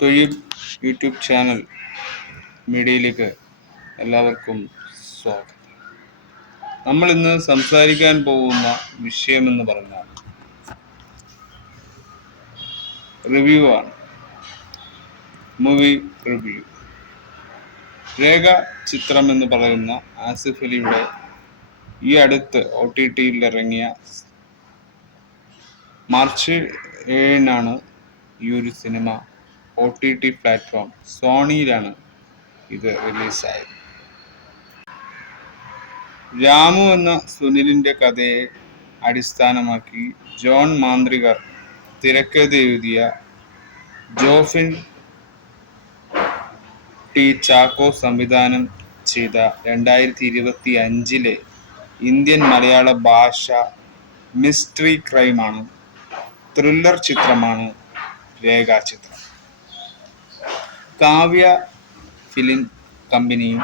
തൊഴിൽ YouTube channel മീഡിയയിലേക്ക് എല്ലാവർക്കും സ്വാഗതം. നമ്മൾ ഇന്ന് സംസാരിക്കാൻ പോകുന്ന വിഷയമെന്ന് പറഞ്ഞാൽ റിവ്യൂ ആണ്. Movie review. രേഖ ചിത്രം എന്ന് പറയുന്ന ആസിഫ് അലിയുടെ ഈ അടുത്ത് OTTയിൽ ഇറങ്ങിയ മാർച്ച് 7 ഈ ഒരു സിനിമ OTT പ്ലാറ്റ്ഫോം സോണിയിലാണ് ഇത് റിലീസായത്. രാമു എന്ന സുനിലിന്റെ കഥയെ അടിസ്ഥാനമാക്കി ജോൺ മാന്ത്രികർ തിരക്കഥ എഴുതിയ ജോഫിൻ ടി ചാക്കോ സംവിധാനം ചെയ്ത 2025 ഇന്ത്യൻ മലയാള ഭാഷ മിസ്റ്ററി ക്രൈമാണ്, ത്രില്ലർ ചിത്രമാണ് രേഖാചിത്രം. കാവ്യ ഫിലിം കമ്പനിയും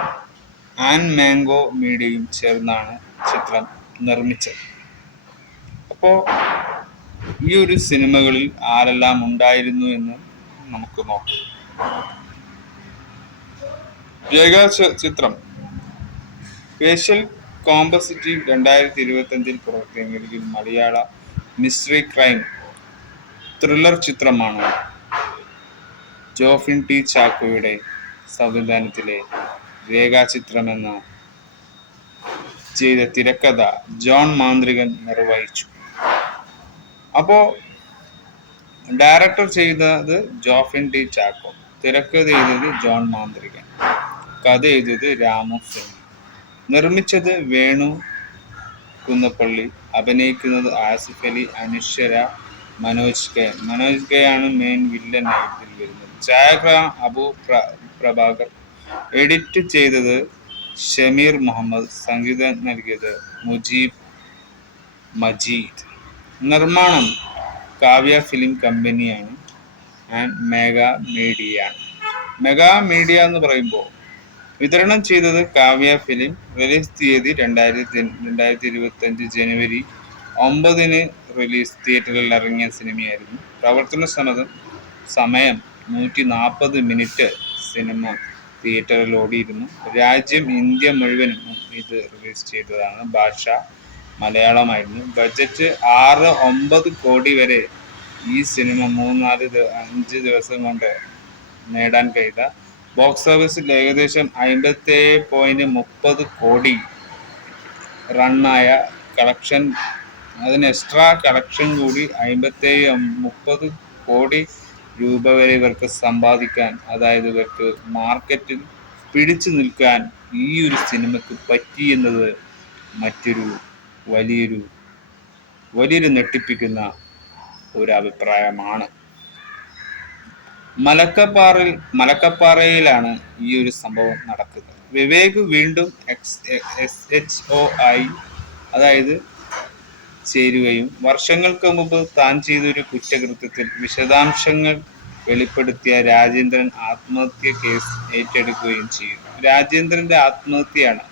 ആൻഡ് മാംഗോ മീഡിയയും ചേർന്നാണ് ചിത്രം നിർമ്മിച്ചത്. അപ്പോൾ ഈ ഒരു സിനിമകളിൽ ആരെല്ലാം ഉണ്ടായിരുന്നു എന്ന് നമുക്ക് നോക്കാം. രേഖാചിത്രം ഫേഷ്യൽ കോമ്പസിറ്റീവ് 2025 പുറത്തിറങ്ങിയ മലയാള മിസ്റ്ററി ക്രൈം ത്രില്ലർ ചിത്രമാണ്. ജോഫിൻ ടി ചാക്കോയുടെ സംവിധാനത്തിലെ രേഖാചിത്രം എന്ന ചെയ്ത തിരക്കഥ ജോൺ മാന്ത്രികൻ നിർവഹിച്ചു. അപ്പോ ഡയറക്ടർ ചെയ്തത് ജോഫിൻ ടി ചാക്കോ, തിരക്കഥ എഴുതിയത് ജോൺ മാന്ത്രികൻ, കഥ എഴുതിയത് രാമു സുനിൽ, നിർമ്മിച്ചത് വേണു കുന്നപ്പള്ളി, അഭിനയിക്കുന്നത് ആസിഫ് അലി, അനശ്വര, മനോജ് കെ ആണ് മെയിൻ വില്ലൻ ആയിട്ട് വരുന്നത്. ഛായാഗ്രാഹം അബു പ്രഭാകർ, എഡിറ്റ് ചെയ്തത് ഷമീർ മുഹമ്മദ്, സംഗീതം നൽകിയത് മുജീബ് മജീദ്. നിർമ്മാണം കാവ്യ ഫിലിം കമ്പനിയാണ് ആൻഡ് മെഗാ മീഡിയ എന്ന് പറയുമ്പോൾ വിതരണം ചെയ്തത് കാവ്യ ഫിലിം. റിലീസ് തീയതി 2025 ജനുവരി 9 റിലീസ്. തിയേറ്ററിൽ ഇറങ്ങിയ സിനിമയായിരുന്നു. പ്രവർത്തന സമയം 140 മിനിറ്റ് സിനിമ തിയേറ്ററിൽ ഓടിയിരുന്നു. രാജ്യം ഇന്ത്യ മുഴുവനും ഇത് റിലീസ് ചെയ്തതാണ്. ഭാഷ മലയാളമായിരുന്നു. ബഡ്ജറ്റ് 6-9 കോടി വരെ ഈ സിനിമ 3-5 ദിവസം കൊണ്ട് നേടാൻ കഴിയുക. ബോക്സ് ഓഫീസിൽ ഏകദേശം 57.30 കോടി റണ്ണായ കളക്ഷൻ, അതിന് എക്സ്ട്രാ കളക്ഷൻ കൂടി 57-30 കോടി രൂപ വരെ ഇവർക്ക് സമ്പാദിക്കാൻ, അതായത് ഇവർക്ക് മാർക്കറ്റിൽ പിടിച്ചു നിൽക്കാൻ ഈ ഒരു സിനിമയ്ക്ക് പറ്റി എന്നത് മറ്റൊരു വലിയൊരു ഞെട്ടിപ്പിക്കുന്ന ഒരു അഭിപ്രായമാണ്. മലക്കപ്പാറയിലാണ് ഈ ഒരു സംഭവം നടക്കുന്നത്. വിവേക് വീണ്ടും SHO ആയി, അതായത് ചേരുകയും വർഷങ്ങൾക്ക് മുമ്പ് താൻ ചെയ്തൊരു കുറ്റകൃത്യത്തിൽ വിശദാംശങ്ങൾ വെളിപ്പെടുത്തിയ രാജേന്ദ്രൻ ആത്മഹത്യ കേസ് ഏറ്റെടുക്കുകയും ചെയ്യുന്നു. രാജേന്ദ്രന്റെ ആത്മഹത്യയാണ്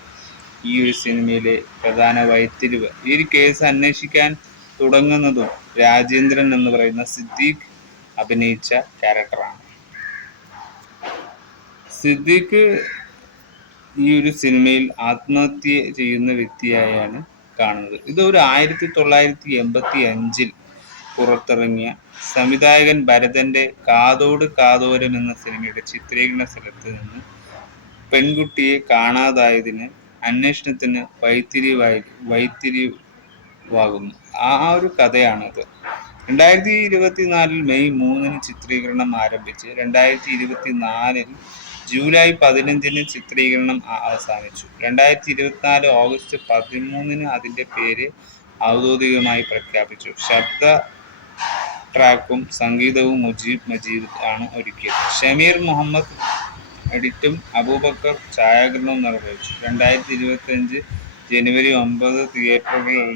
ഈ ഒരു സിനിമയിലെ പ്രധാന വഴിത്തിരിവ്. ഈ ഒരു കേസ് അന്വേഷിക്കാൻ തുടങ്ങുന്നതും രാജേന്ദ്രൻ എന്ന് പറയുന്ന സിദ്ദീഖ് അഭിനയിച്ച ക്യാരക്ടറാണ്. സിദ്ദീഖ് ഈ ഒരു സിനിമയിൽ ആത്മഹത്യ ചെയ്യുന്ന വ്യക്തിയായാണ് കാണുന്നത്. ഇത് ഒരു 1985 പുറത്തിറങ്ങിയ സംവിധായകൻ ഭരതന്റെ കാതോട് കാതോരം എന്ന സിനിമയുടെ ചിത്രീകരണ സ്ഥലത്ത് നിന്ന് പെൺകുട്ടിയെ കാണാതായതിന് അന്വേഷണത്തിന് വഴിത്തിരിവാകുന്നു. ആ ഒരു കഥയാണത്. 2024 മെയ് 3 ചിത്രീകരണം ആരംഭിച്ച് 2024 ജൂലൈ 15 ചിത്രീകരണം അവസാനിച്ചു. 2024 ഓഗസ്റ്റ് 13 അതിന്റെ പേര് ഔദ്യോഗികമായി പ്രഖ്യാപിച്ചു. ശബ്ദ ട്രാക്കും സംഗീതവും മുജീബ് മജീദ് ആണ് ഒരുക്കിയത്. ഷമീർ മുഹമ്മദ് എഡിറ്റും അബൂബക്കർ ഛായാഗ്രഹണവും നിർവഹിച്ചു. 2025 ജനുവരി 9 തിയേറ്ററുകളിൽ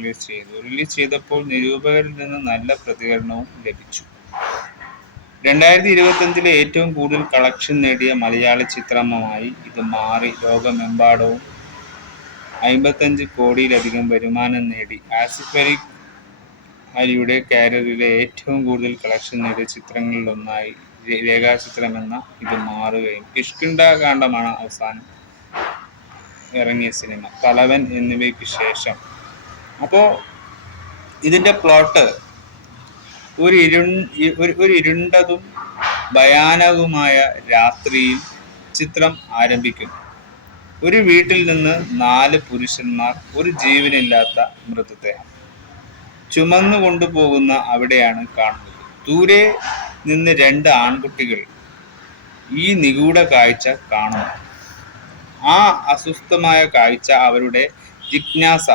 റിലീസ് ചെയ്തപ്പോൾ നിരൂപകരിൽ നിന്ന് നല്ല പ്രതികരണവും ലഭിച്ചു. 2025 ഏറ്റവും കൂടുതൽ കളക്ഷൻ നേടിയ മലയാള ചിത്രമായി ഇത് മാറി. ലോകമെമ്പാടവും 55 കോടിയിലധികം വരുമാനം നേടി. ആസിഫ് അലി അലിയുടെ കരിയറിലെ ഏറ്റവും കൂടുതൽ കളക്ഷൻ നേടിയ ചിത്രങ്ങളിലൊന്നായി രേഖാചിത്രം എന്ന ഇത് മാറുകയും കിഷ്കിന്ധ കാണ്ഡമാണ് അവസാനം ഇറങ്ങിയ സിനിമ. തലവൻ എന്നിവയ്ക്ക് ശേഷം. അപ്പോൾ ഇതിന്റെ പ്ലോട്ട് ഒരു ഇരുണ്ടതും ഭയാനകവുമായ രാത്രിയിൽ ചിത്രം ആരംഭിക്കുന്നു. ഒരു വീട്ടിൽ നിന്ന് 4 പുരുഷന്മാർ ഒരു ജീവനില്ലാത്ത മൃതദേഹം ചുമന്നു കൊണ്ടുപോകുന്ന അവിടെയാണ് കാണുന്നത്. ദൂരെ നിന്ന് 2 ആൺകുട്ടികൾ ഈ നിഗൂഢ കാഴ്ച കാണുന്നു. ആ അസ്വസ്ഥമായ കാഴ്ച അവരുടെ ജിജ്ഞാസ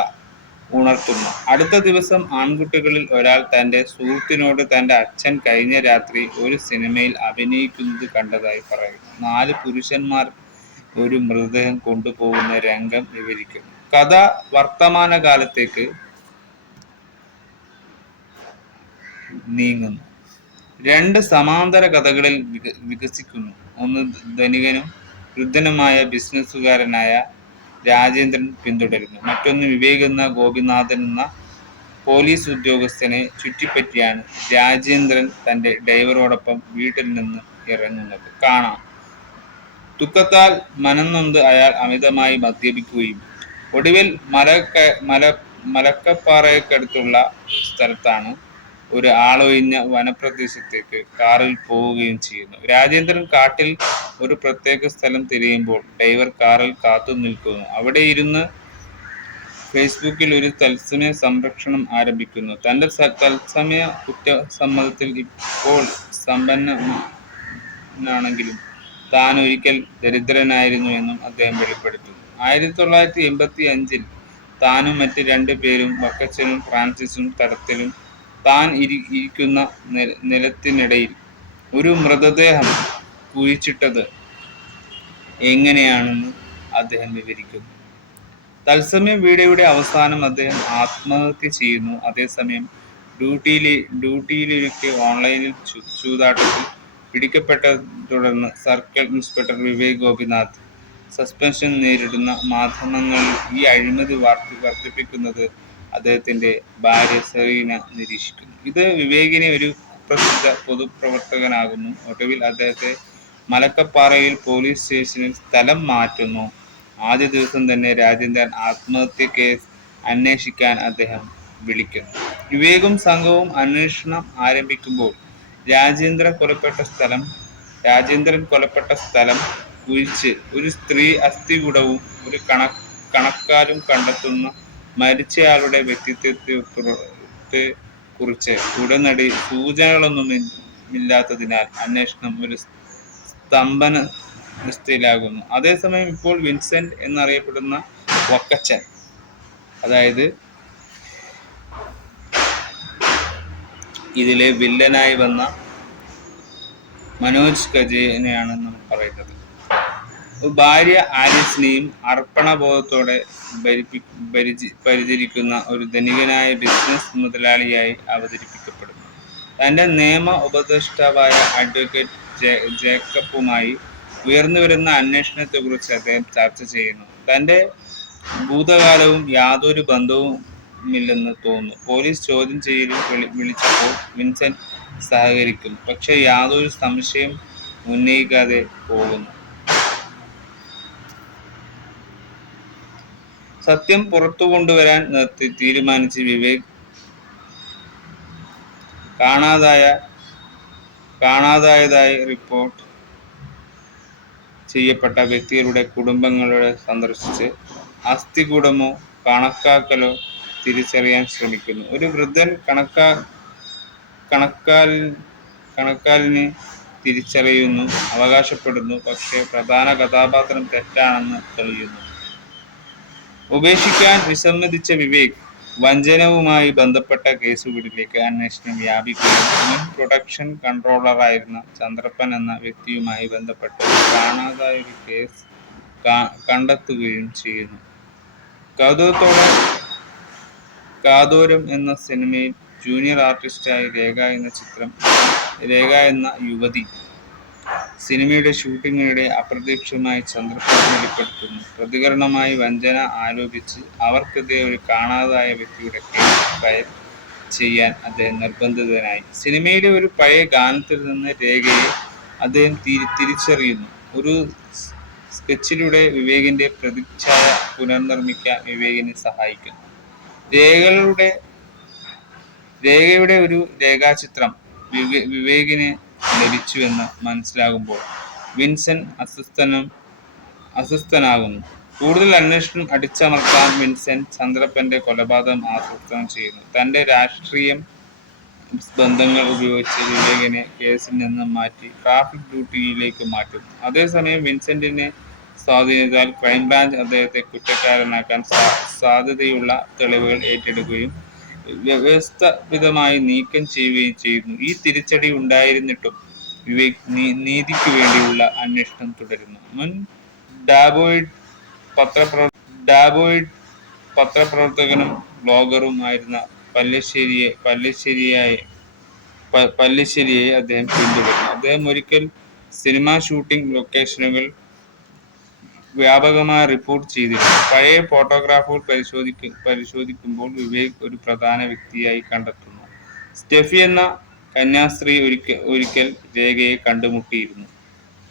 ഉണർത്തുന്നു. അടുത്ത ദിവസം ആൺകുട്ടികളിൽ ഒരാൾ തൻ്റെ സുഹൃത്തിനോട് തൻ്റെ അച്ഛൻ കഴിഞ്ഞ രാത്രി ഒരു സിനിമയിൽ അഭിനയിക്കുന്നത് കണ്ടതായി പറയുന്നു. 4 പുരുഷന്മാർ ഒരു മൃതദേഹം കൊണ്ടുപോകുന്ന രംഗം വിവരിക്കുന്നു. കഥ വർത്തമാനകാലത്തേക്ക് നീങ്ങുന്നു. 2 സമാന്തര കഥകളിൽ വികസിക്കുന്നു. ഒന്ന് ധനികനും വൃദ്ധനുമായ ബിസിനസ്സുകാരനായ രാജേന്ദ്രൻ പിന്തുടരുന്നു. മറ്റൊന്ന് വിവേക് എന്ന ഗോപിനാഥൻ എന്ന പോലീസ് ഉദ്യോഗസ്ഥനെ ചുറ്റിപ്പറ്റിയാണ് രാജേന്ദ്രൻ തൻ്റെ ഡ്രൈവറോടൊപ്പം വീട്ടിൽ നിന്ന് ഇറങ്ങുന്നത്. കാണാം. ദുഃഖത്താൽ മനംനൊന്ത് അയാൾ അമിതമായി മദ്യപിക്കുകയും ഒടുവിൽ മലക്കപ്പാറയ്ക്കടുത്തുള്ള സ്ഥലത്താണ് ഒരു ആളൊഴിഞ്ഞ വനപ്രദേശത്തേക്ക് കാറിൽ പോവുകയും ചെയ്യുന്നു. രാജേന്ദ്രൻ കാട്ടിൽ ഒരു പ്രത്യേക സ്ഥലം തിരയുമ്പോൾ ഡ്രൈവർ കാറിൽ കാത്തു നിൽക്കുന്നു. അവിടെ ഇരുന്ന് ഫേസ്ബുക്കിൽ ഒരു തത്സമയ സംരക്ഷണം ആരംഭിക്കുന്നു. തൻ്റെ തത്സമയ കുറ്റസമ്മതത്തിൽ ഇപ്പോൾ സമ്പന്നനാണെങ്കിലും താൻ ഒരിക്കൽ ദരിദ്രനായിരുന്നു എന്നും അദ്ദേഹം വെളിപ്പെടുത്തുന്നു. 1985 താനും മറ്റ് 2 പേരും വക്കച്ചനും ഫ്രാൻസിസും തടത്തിലും താൻ ഇരിക്കുന്ന നിലത്തിനിടയിൽ ഒരു മൃതദേഹം കുഴിച്ചിട്ടത് എങ്ങനെയാണെന്ന് അദ്ദേഹം വിവരിക്കുന്നു. തത്സമയ വീഡിയോയുടെ അവസാനം അദ്ദേഹം ആത്മഹത്യ ചെയ്യുന്നു. അതേസമയം ഡ്യൂട്ടിയിലിരിക്കെ ഓൺലൈനിൽ ചൂതാട്ടത്തിൽ പിടിക്കപ്പെട്ടതിനെ തുടർന്ന് circle inspector Vivek Gopinath suspension നേരിടുന്ന മാധ്യമങ്ങളിൽ ഈ അഴിമതി വർദ്ധിപ്പിക്കുന്നത് അദ്ദേഹത്തിന്റെ ഭാര്യ സെറീന നിരീക്ഷിക്കുന്നു. ഇത് വിവേകിനെ ഒരു കുപ്രസിദ്ധ പൊതുപ്രവർത്തകനാകുന്നു. ഒടുവിൽ അദ്ദേഹത്തെ മലക്കപ്പാറയിൽ പോലീസ് സ്റ്റേഷനിൽ സ്ഥലം മാറ്റുന്നു. ആദ്യ ദിവസം തന്നെ രാജേന്ദ്രൻ ആത്മഹത്യ കേസ് അന്വേഷിക്കാൻ അദ്ദേഹം വിളിക്കുന്നു. വിവേകും സംഘവും അന്വേഷണം ആരംഭിക്കുമ്പോൾ രാജേന്ദ്രൻ കൊലപ്പെട്ട സ്ഥലം കുഴിച്ച് ഒരു സ്ത്രീ അസ്ഥികൂടവും ഒരു കണക്കാലും കണ്ടെത്തുന്ന മരിച്ചയാളുടെ വ്യക്തിത്വത്തെ കുറിച്ച് ഉടനടി സൂചനകളൊന്നുമില്ലാത്തതിനാൽ അന്വേഷണം ഒരു സ്തംഭനാവസ്ഥയിലാകുന്നു. അതേസമയം ഇപ്പോൾ വിൻസെന്റ് എന്നറിയപ്പെടുന്ന വക്കച്ചൻ, അതായത് ഇതിലെ വില്ലനായി വന്ന മനോജ് ഖജനെയാണ് നമ്മൾ പറയുന്നത്. ഭാര്യ ആലിസിനെയും അർപ്പണബോധത്തോടെ പരിചരിക്കുന്ന ഒരു ധനികനായ ബിസിനസ് മുതലാളിയായി അവതരിപ്പിക്കപ്പെടുന്നു. തൻ്റെ നിയമ ഉപദേഷ്ടാവായ അഡ്വക്കേറ്റ് ജേക്കബുമായി ഉയർന്നുവരുന്ന അന്വേഷണത്തെക്കുറിച്ച് അദ്ദേഹം ചർച്ച ചെയ്യുന്നു. തൻ്റെ ഭൂതകാലവും യാതൊരു ബന്ധവുമില്ലെന്ന് തോന്നുന്നു. പോലീസ് ചോദ്യം ചെയ്യലിൽ വിളിച്ചപ്പോൾ വിൻസെന്റ് സഹകരിക്കുന്നു, പക്ഷേ യാതൊരു സംശയം ഉന്നയിക്കാതെ പോകുന്നു. സത്യം പുറത്തു കൊണ്ടുവരാൻ തീരുമാനിച്ച് വിവേക് കാണാതായതായി റിപ്പോർട്ട് ചെയ്യപ്പെട്ട വ്യക്തികളുടെ കുടുംബങ്ങളെ സന്ദർശിച്ച് അസ്ഥികൂടമോ കണക്കാക്കലോ തിരിച്ചറിയാൻ ശ്രമിക്കുന്നു. ഒരു വൃദ്ധൻ കണക്കാലിനെ തിരിച്ചറിയുന്നു അവകാശപ്പെടുന്നു, പക്ഷേ പ്രധാന കഥാപാത്രം തെറ്റാണെന്ന് തെളിയുന്നു. ഉപേക്ഷിക്കാൻ വിസമ്മതിച്ച വിവേക് വഞ്ചനവുമായി ബന്ധപ്പെട്ട കേസുകളിലേക്ക് അന്വേഷണം വ്യാപിക്കുകയും മുൻ പ്രൊഡക്ഷൻ കൺട്രോളറായിരുന്ന ചന്ദ്രപ്പൻ എന്ന വ്യക്തിയുമായി ബന്ധപ്പെട്ട് കാണാതായൊരു കേസ് കണ്ടെത്തുകയും ചെയ്യുന്നു. കാതോരം എന്ന സിനിമയിൽ ജൂനിയർ ആർട്ടിസ്റ്റായി രേഖ എന്ന യുവതി സിനിമയുടെ ഷൂട്ടിങ്ങിനിടെ അപ്രതീക്ഷിതമായി ചന്ദ്രപ്പൻ വെളിപ്പെടുത്തുന്നു. പ്രതികരണമായി വഞ്ചന ആരോപിച്ച് അവർക്കെതിരെ ഒരു കാണാതായ വ്യക്തിയുടെ കേസ് ഫയൽ ചെയ്യാൻ അദ്ദേഹം നിർബന്ധിതനായി. സിനിമയിലെ ഒരു പഴയ ഗാനത്തിൽ നിന്ന് രേഖയെ അദ്ദേഹം തിരിച്ചറിയുന്നു. ഒരു സ്കെച്ചിലൂടെ വിവേകിന്റെ പ്രതിച്ഛായ പുനർനിർമ്മിക്കാൻ വിവേകിനെ സഹായിക്കുന്നു. രേഖയുടെ ഒരു രേഖാചിത്രം വിവേകിന് ലഭിച്ചുവെന്ന് മനസ്സിലാകുമ്പോൾ വിൻസെന്റ് അസ്വസ്ഥനാകുന്നു. കൂടുതൽ അന്വേഷണം അടിച്ചമർത്താൻ വിൻസെന്റ് ചന്ദ്രപ്പന്റെ കൊലപാതകം ആസൂത്രണം ചെയ്യുന്നു. തന്റെ രാഷ്ട്രീയ ബന്ധങ്ങൾ ഉപയോഗിച്ച് വിവേകിനെ കേസിൽ നിന്ന് മാറ്റി ട്രാഫിക് ഡ്യൂട്ടിയിലേക്ക് മാറ്റുന്നു. അതേസമയം വിൻസെന്റിനെ സ്വാധീനിച്ചാൽ ക്രൈംബ്രാഞ്ച് അദ്ദേഹത്തെ കുറ്റക്കാരനാക്കാൻ സാധ്യതയുള്ള തെളിവുകൾ ഏറ്റെടുക്കുകയും വ്യവസ്ഥാപിതമായി നീക്കം ചെയ്യുകയും ചെയ്യുന്നു. ഈ തിരിച്ചടി ഉണ്ടായിരുന്നിട്ടും വിവേക് നീതിക്ക് വേണ്ടിയുള്ള അന്വേഷണം തുടരുന്നു. മുൻ ടാബ്ലോയിഡ് പത്രപ്രവർത്തകനും ബ്ലോഗറും ആയിരുന്ന പല്ലിശ്ശേരിയെ അദ്ദേഹം പിന്തുടരുന്നു. അദ്ദേഹം ഒരിക്കൽ സിനിമാ ഷൂട്ടിംഗ് ലൊക്കേഷനുകൾ വ്യാപകമായി റിപ്പോർട്ട് ചെയ്തിരുന്നു. പഴയ ഫോട്ടോഗ്രാഫുകൾ പരിശോധിക്കുമ്പോൾ വിവേക് ഒരു പ്രധാന വ്യക്തിയായി കണ്ടെത്തുന്നു. സ്റ്റെഫി എന്ന കന്യാസ്ത്രീ ഒരിക്കൽ രേഖയെ കണ്ടുമുട്ടിയിരുന്നു.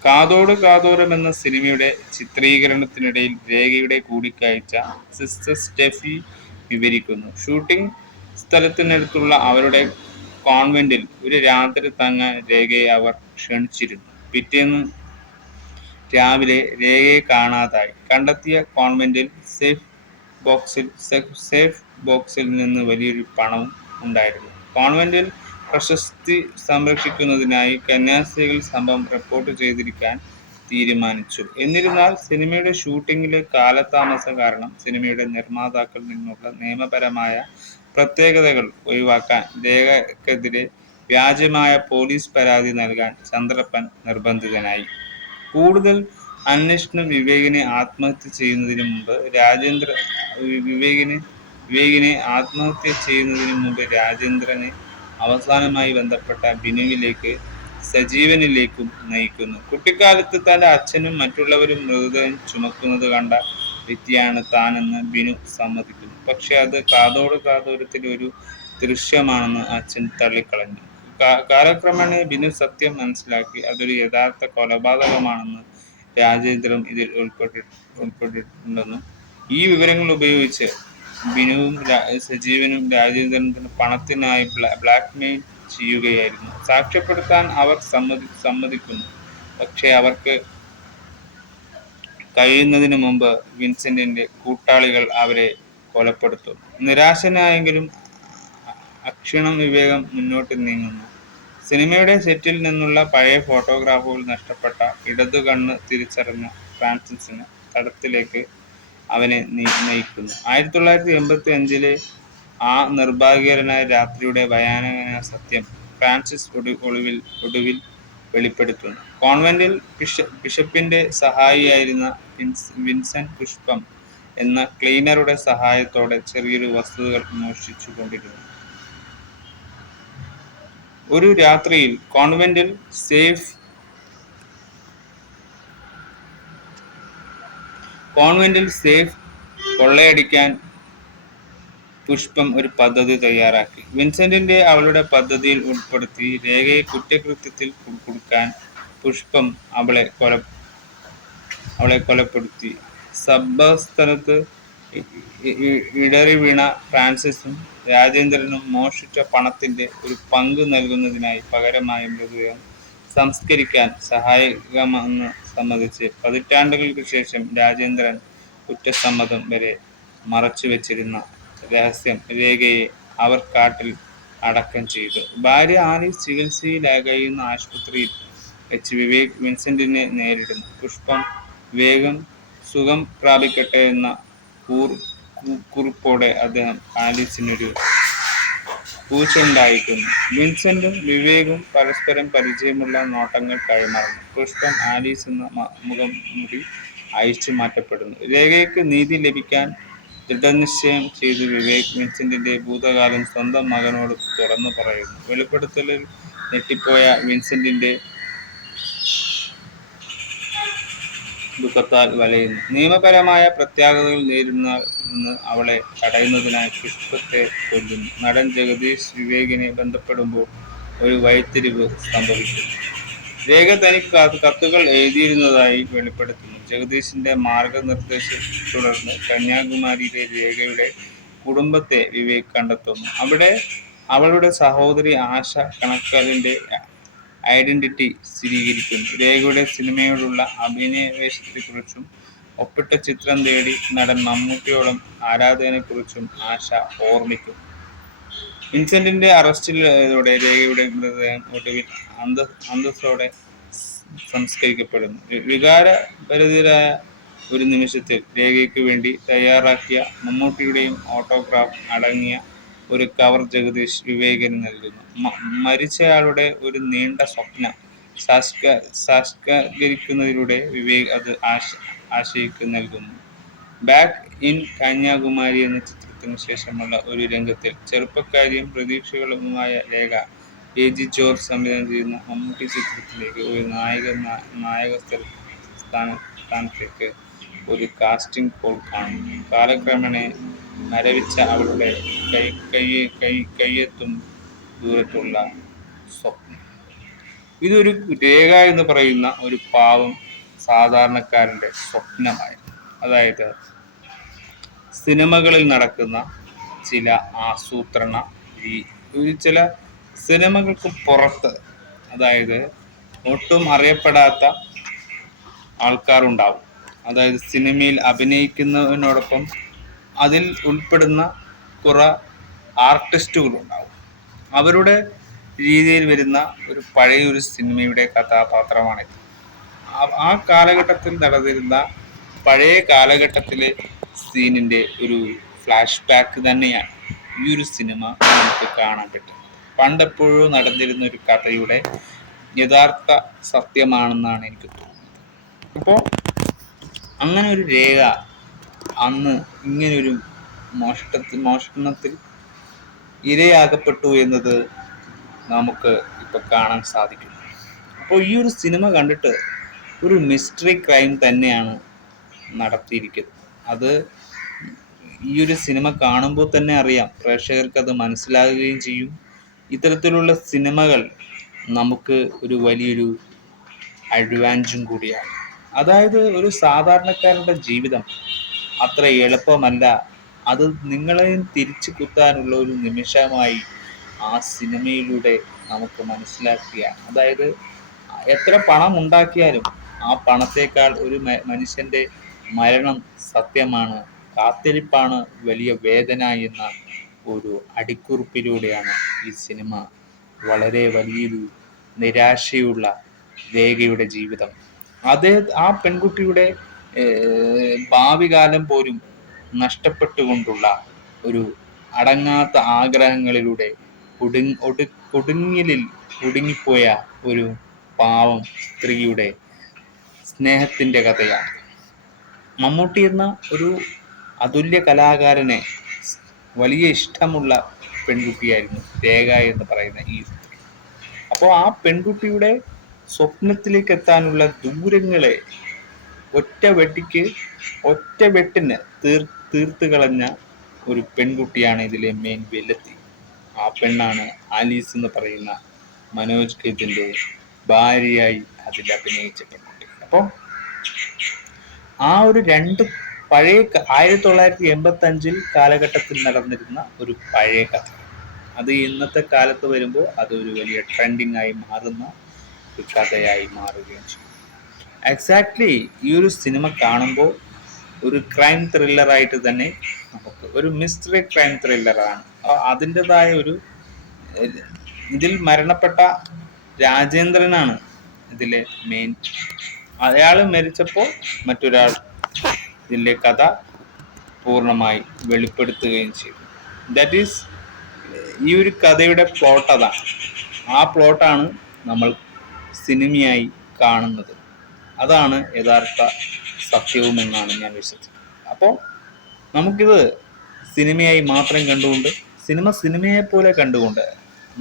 കാതോട് കാതോരം എന്ന സിനിമയുടെ ചിത്രീകരണത്തിനിടയിൽ രേഖയുടെ കൂടിക്കാഴ്ച സിസ്റ്റർ സ്റ്റെഫി വിവരിക്കുന്നു. ഷൂട്ടിംഗ് സ്ഥലത്തിനടുത്തുള്ള അവരുടെ കോൺവെന്റിൽ ഒരു രാത്രി തങ്ങാൻ രേഖയെ അവർ ക്ഷണിച്ചിരുന്നു. പിറ്റേന്ന് രാവിലെ രേഖയെ കാണാതായി. കണ്ടെത്തിയ കോൺവെന്റിൽ സേഫ് ബോക്സിൽ നിന്ന് വലിയൊരു പണവും ഉണ്ടായിരുന്നു. കോൺവെന്റിൽ പ്രശസ്തി സംരക്ഷിക്കുന്നതിനായി കന്യാസ്ത്രീകൾ സംഭവം റിപ്പോർട്ട് ചെയ്തിരിക്കാൻ തീരുമാനിച്ചു. എന്നിരുന്നാൽ സിനിമയുടെ ഷൂട്ടിംഗിലെ കാലതാമസം കാരണം സിനിമയുടെ നിർമ്മാതാക്കളിൽ നിന്നുള്ള നിയമപരമായ പ്രത്യേകതകൾ ഒഴിവാക്കാൻ രേഖക്കെതിരെ വ്യാജമായ പോലീസ് പരാതി നൽകാൻ ചന്ദ്രപ്പൻ നിർബന്ധിതനായി. കൂടുതൽ അന്വേഷണം വിവേകിനെ ആത്മഹത്യ ചെയ്യുന്നതിന് മുമ്പ് രാജേന്ദ്രനെ അവസാനമായി ബന്ധപ്പെട്ട ബിനുവിലേക്ക് സജീവനിലേക്കും നയിക്കുന്നു. കുട്ടിക്കാലത്ത് തന്റെ അച്ഛനും മറ്റുള്ളവരും മൃതദേഹം ചുമക്കുന്നത് കണ്ട വ്യക്തിയാണ് താനെന്ന് ബിനു സമ്മതിക്കുന്നു. പക്ഷെ അത് കാതോട് കാതോരത്തിലെ ഒരു ദൃശ്യമാണെന്ന് അച്ഛൻ തള്ളിക്കളഞ്ഞു. കാലക്രമേണ ബിനു സത്യം മനസ്സിലാക്കി. അതൊരു യഥാർത്ഥ കൊലപാതകമാണെന്ന് രാജേന്ദ്രൻ ഇതിൽ ഉൾപ്പെട്ടിട്ടുണ്ടെന്നും ഈ വിവരങ്ങൾ ഉപയോഗിച്ച് ബിനുവും സജീവനും രാജേന്ദ്രന് പണത്തിനായി ബ്ലാക്ക്മെയിൽ ചെയ്യുകയായിരുന്നു. സാക്ഷ്യപ്പെടുത്താൻ അവർ സമ്മതിക്കുന്നു. പക്ഷേ അവർക്ക് കഴിയുന്നതിന് മുമ്പ് വിൻസെന്റിന്റെ കൂട്ടാളികൾ അവരെ കൊലപ്പെടുത്തും. നിരാശനായെങ്കിലും അക്ഷീണം വിവേകം മുന്നോട്ട് നീങ്ങുന്നു. സിനിമയുടെ സെറ്റിൽ നിന്നുള്ള പഴയ ഫോട്ടോഗ്രാഫുകൾ നഷ്ടപ്പെട്ട ഇടതു കണ്ണ് തിരിച്ചറിഞ്ഞ ഫ്രാൻസിസിന് തടത്തിലേക്ക് അവനെ നയിക്കുന്നു. 1985 ആ നിർഭാഗ്യകരമായ രാത്രിയുടെ ഭയാനകമായ സത്യം ഫ്രാൻസിസ് ഒടുവിൽ വെളിപ്പെടുത്തുന്നു. കോൺവെന്റിൽ ബിഷപ്പിന്റെ സഹായിയായിരുന്ന വിൻസെന്റ് പുഷ്പം എന്ന ക്ലീനറുടെ സഹായത്തോടെ ചെറിയൊരു വസ്തുതകൾ മോഷ്ടിച്ചു കൊണ്ടിരുന്നു. ഒരു രാത്രിയിൽ കോൺവെന്റിൽ സേഫ് കൊള്ളയടിക്കാൻ പുഷ്പം ഒരു പദ്ധതി തയ്യാറാക്കി. വിൻസെന്റിന്റെ അവളുടെ പദ്ധതിയിൽ ഉൾപ്പെടുത്തി രേഖയെ കുറ്റകൃത്യത്തിൽ കുടുക്കാൻ പുഷ്പം അവളെ കൊലപ്പെടുത്തി. സംഭവസ്ഥലത്ത് ഇടറി വീണ ഫ്രാൻസിസും രാജേന്ദ്രനും മോഷ്ടിച്ച പണത്തിന്റെ ഒരു പങ്ക് നൽകുന്നതിനായി പകരമായി മൃതദേഹം സംസ്കരിക്കാൻ സഹായിക്കാമെന്ന് സമ്മതിച്ച് പതിറ്റാണ്ടുകൾക്ക് ശേഷം രാജേന്ദ്രൻ കുറ്റസമ്മതം വരെ മറച്ചുവെച്ചിരുന്ന രഹസ്യം രേഖയെ അവർ കാട്ടിൽ അടക്കം ചെയ്തു. ഭാര്യ ആലീസ് ചികിത്സയിൽ കഴിയുന്ന ആശുപത്രിയിൽ വെച്ച് വിവേക് വിൻസെന്റിനെ നേരിടുന്നു. പുഷ്പം വേഗം സുഖം പ്രാപിക്കട്ടെ എന്ന കുറിപ്പോടെ അദ്ദേഹം ആലീസിനൊരു പൂച്ചയുണ്ടായിക്കുന്നു. വിൻസെന്റും വിവേകും പരസ്പരം പരിചയമുള്ള നോട്ടങ്ങൾ കൈമാറുന്നു. പുഷ്പം ആലീസ് എന്ന മുഖംമൂടി അഴിച്ചു മാറ്റപ്പെടുന്നു. രേഖയ്ക്ക് നീതി ലഭിക്കാൻ ദൃഢനിശ്ചയം ചെയ്ത് വിവേക് വിൻസെന്റിന്റെ ഭൂതകാലം സ്വന്തം മകനോട് തുറന്നു പറയുന്നു. വെളിപ്പെടുത്തലിൽ ഞെട്ടിപ്പോയ വിൻസെന്റിന്റെ ദുഃഖത്താൽ വലയുന്നു. നിയമപരമായ പ്രത്യാഘാതങ്ങൾ നിന്ന് അവളെ തടയുന്നതിനായി പുഷ്പത്തെ കൊല്ലുന്നു. നടൻ ജഗദീഷ് വിവേകിനെ ബന്ധപ്പെടുമ്പോൾ ഒരു വഴിത്തിരിവ് സംഭവിക്കുന്നു. രേഖ തനിക്ക് കത്തുകൾ എഴുതിയിരുന്നതായി വെളിപ്പെടുത്തുന്നു. ജഗദീഷിന്റെ മാർഗനിർദ്ദേശത്തെ തുടർന്ന് കന്യാകുമാരിയിലെ രേഖയുടെ കുടുംബത്തെ വിവേക് കണ്ടെത്തുന്നു. അവിടെ അവളുടെ സഹോദരി ആശ കണക്കാലിന്റെ ഐഡന്റിറ്റി സ്ഥിരീകരിക്കുന്നു. രേഖയുടെ സിനിമയോടുള്ള അഭിനിവേശത്തെക്കുറിച്ചും ഒപ്പിട്ട ചിത്രം തേടി നടൻ മമ്മൂട്ടിയോടും ആരാധകനെക്കുറിച്ചും ആശ ഓർമ്മിക്കുന്നു. വിൻസെന്റിന്റെ അറസ്റ്റിലൂടെ രേഖയുടെ മൃതദേഹം ഒടുവിൽ അന്തസ്സോടെ സംസ്കരിക്കപ്പെടുന്നു. വികാരഭരിതരായ ഒരു നിമിഷത്തിൽ രേഖയ്ക്ക് വേണ്ടി തയ്യാറാക്കിയ മമ്മൂട്ടിയുടെയും ഓട്ടോഗ്രാഫ് അടങ്ങിയ ഒരു കവർ ജഗദീഷ് വിവേകിന് നൽകുന്നു. മരിച്ചയാളുടെ ഒരു നീണ്ട സ്വപ്നം സാക്ഷാത്കരിക്കുന്നതിലൂടെ വിവേക് അത് ആശയ്ക്ക് നൽകുന്നു. ബാക്ക് ഇൻ കന്യാകുമാരി എന്ന ചിത്രത്തിന് ശേഷമുള്ള ഒരു രംഗത്തിൽ ചെറുപ്പക്കാരിയും പ്രതീക്ഷകളുമായ രേഖ എ.ജി. ജോർജ് സംവിധാനം ചെയ്യുന്ന മമ്മൂട്ടി ചിത്രത്തിലേക്ക് ഒരു നായക സ്ഥാനത്തേക്ക് ഒരു കാസ്റ്റിംഗ് കോൾ കാണുന്നു. കാലക്രമേണ മരവിച്ച അവളുടെ കയ്യെത്തും ദൂരത്തുള്ള സ്വപ്നം. ഇതൊരു രേഖ എന്ന് പറയുന്ന ഒരു പാവം സാധാരണക്കാരന്റെ സ്വപ്നമായിരുന്നു. അതായത് സിനിമകളിൽ നടക്കുന്ന ചില ആസൂത്രണ ചില സിനിമകൾക്ക് പുറത്ത്, അതായത് ഒട്ടും അറിയപ്പെടാത്ത ആൾക്കാരുണ്ടാവും. അതായത് സിനിമയിൽ അഭിനയിക്കുന്നതിനോടൊപ്പം അതിൽ ഉൾപ്പെടുന്ന കുറെ ആർട്ടിസ്റ്റുകളുണ്ടാവും. അവരുടെ രീതിയിൽ വരുന്ന ഒരു പഴയൊരു സിനിമയുടെ കഥാപാത്രമാണിത്. ആ കാലഘട്ടത്തിൽ നടന്നിരുന്ന പഴയ കാലഘട്ടത്തിലെ സീനിൻ്റെ ഒരു ഫ്ലാഷ് ബാക്ക് തന്നെയാണ് ഈ ഒരു സിനിമ നമുക്ക് കാണാൻ പറ്റും. പണ്ടെപ്പോഴോ നടന്നിരുന്ന ഒരു കഥയുടെ യഥാർത്ഥ സത്യമാണെന്നാണ് എനിക്ക് തോന്നുന്നത്. അപ്പോൾ അങ്ങനെ ഒരു രേഖ അന്ന് ഇങ്ങനൊരു മോഷണത്തിൽ ഇരയാകപ്പെട്ടു എന്നത് നമുക്ക് ഇപ്പോൾ കാണാൻ സാധിക്കും. അപ്പോൾ ഈ ഒരു സിനിമ കണ്ടിട്ട് ഒരു മിസ്റ്ററി ക്രൈം തന്നെയാണ് നടത്തിയിരിക്കുന്നത്. അത് ഈ ഒരു സിനിമ കാണുമ്പോൾ തന്നെ അറിയാം, പ്രേക്ഷകർക്ക് അത് മനസ്സിലാകുകയും ചെയ്യും. ഇത്തരത്തിലുള്ള സിനിമകൾ നമുക്ക് ഒരു വലിയൊരു അഡ്വാൻസും കൂടിയാണ്. അതായത് ഒരു സാധാരണക്കാരൻ്റെ ജീവിതം അത്ര എളുപ്പമല്ല. അത് നിങ്ങളെയും തിരിച്ചു കുത്താനുള്ള ഒരു നിമിഷമായി ആ സിനിമയിലൂടെ നമുക്ക് മനസ്സിലാക്കുകയാണ്. അതായത് എത്ര പണം ഉണ്ടാക്കിയാലും ആ പണത്തേക്കാൾ ഒരു മനുഷ്യൻ്റെ മരണം സത്യമാണ്, കാത്തിരിപ്പാണ് വലിയ വേദന എന്ന ഒരു അടിക്കുറിപ്പിലൂടെയാണ് ഈ സിനിമ വളരെ വലിയൊരു നിരാശയുള്ള രേഖയുടെ ജീവിതം, ആ പെൺകുട്ടിയുടെ ഭാവി കാലം പോലും നഷ്ടപ്പെട്ടുകൊണ്ടുള്ള ഒരു അടങ്ങാത്ത ആഗ്രഹങ്ങളിലൂടെ കുടുങ്ങിപ്പോയ ഒരു പാവം സ്ത്രീയുടെ സ്നേഹത്തിൻ്റെ കഥയാണ്. മമ്മൂട്ടി എന്ന ഒരു അതുല്യ കലാകാരനെ വലിയ ഇഷ്ടമുള്ള പെൺകുട്ടിയായിരുന്നു രേഖ എന്ന് പറയുന്ന ഈ സ്ത്രീ. അപ്പോൾ ആ പെൺകുട്ടിയുടെ സ്വപ്നത്തിലേക്ക് എത്താനുള്ള ദൂരങ്ങളെ ഒറ്റ വെട്ടിന് തീർത്ത് കളഞ്ഞ ഒരു പെൺകുട്ടിയാണ് ഇതിലെ മെയിൻ വില്ലത്തി. ആ പെണ്ണാണ് ആലീസ് എന്ന് പറയുന്ന മനോജ് ഖേദിന്റെ ഭാര്യയായി അതിൽ അഭിനയിച്ച പെൺകുട്ടി. അപ്പോൾ ആ ഒരു പഴയ 1985 കാലഘട്ടത്തിൽ നടന്നിരുന്ന ഒരു പഴയ കഥ, അത് ഇന്നത്തെ കാലത്ത് വരുമ്പോൾ അതൊരു വലിയ ട്രെൻഡിങ് ആയി മാറുന്ന ഒരു കഥയായി മാറുകയും ചെയ്യും. എക്സാക്ട്ലി ഈ ഒരു സിനിമ കാണുമ്പോൾ ഒരു ക്രൈം ത്രില്ലറായിട്ട് തന്നെ നമുക്ക് ഒരു മിസ്റ്ററി ക്രൈം ത്രില്ലറാണ്. അതിൻ്റെതായ ഒരു ഇതിൽ മരണപ്പെട്ട രാജേന്ദ്രനാണ് ഇതിലെ മെയിൻ. അയാൾ മരിച്ചപ്പോൾ മറ്റൊരാൾ ഇതിൻ്റെ കഥ പൂർണ്ണമായി വെളിപ്പെടുത്തുകയും ചെയ്തു. ദാറ്റ് ഈസ് ഈ ഒരു കഥയുടെ പ്ലോട്ട് അതാണ്. ആ പ്ലോട്ടാണ് നമ്മൾ സിനിമയായി കാണുന്നത്. അതാണ് യഥാർത്ഥ സത്യവുമെന്നാണ് ഞാൻ വിശ്വസിക്കുന്നത്. അപ്പോൾ നമുക്കിത് സിനിമയായി മാത്രം കണ്ടുകൊണ്ട്, സിനിമയെപ്പോലെ കണ്ടുകൊണ്ട്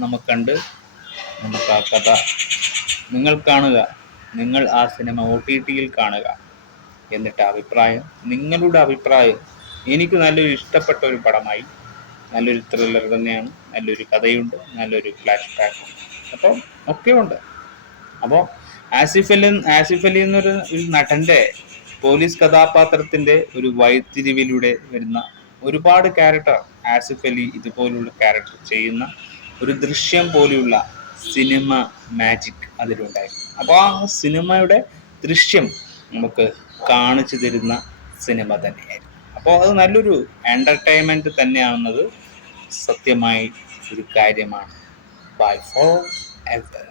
നമുക്ക് ആ കഥ നിങ്ങൾ കാണുക. ആ സിനിമ OTTയിൽ കാണുക. എന്നിട്ട് നിങ്ങളുടെ അഭിപ്രായം എനിക്ക് നല്ലൊരു ഇഷ്ടപ്പെട്ട ഒരു പടമായി. നല്ലൊരു ത്രില്ലർ തന്നെയാണ്, നല്ലൊരു കഥയുണ്ട്, നല്ലൊരു ഫ്ലാഷ് ബാക്ക്, അപ്പം ഒക്കെ ഉണ്ട്. അപ്പോൾ ആസിഫ് അലി ഒരു നടന്റെ പോലീസ് കഥാപാത്രത്തിന്റെ ഒരു വഴിത്തിരിവിലൂടെ വരുന്ന ഒരുപാട് ക്യാരക്ടർ, ആസിഫ് അലി ഇതുപോലുള്ള ക്യാരക്ടർ ചെയ്യുന്ന ഒരു ദൃശ്യം പോലെയുള്ള സിനിമ മാജിക് അതിലുണ്ടായി. അപ്പോൾ ആ സിനിമയുടെ ദൃശ്യം നമുക്ക് കാണിച്ചു തരുന്ന സിനിമ തന്നെയായിരുന്നു. അപ്പോൾ അത് നല്ലൊരു എന്റർടൈൻമെന്റ് തന്നെയാവുന്നത് സത്യമായി ഒരു കാര്യമാണ്. Bye for ever.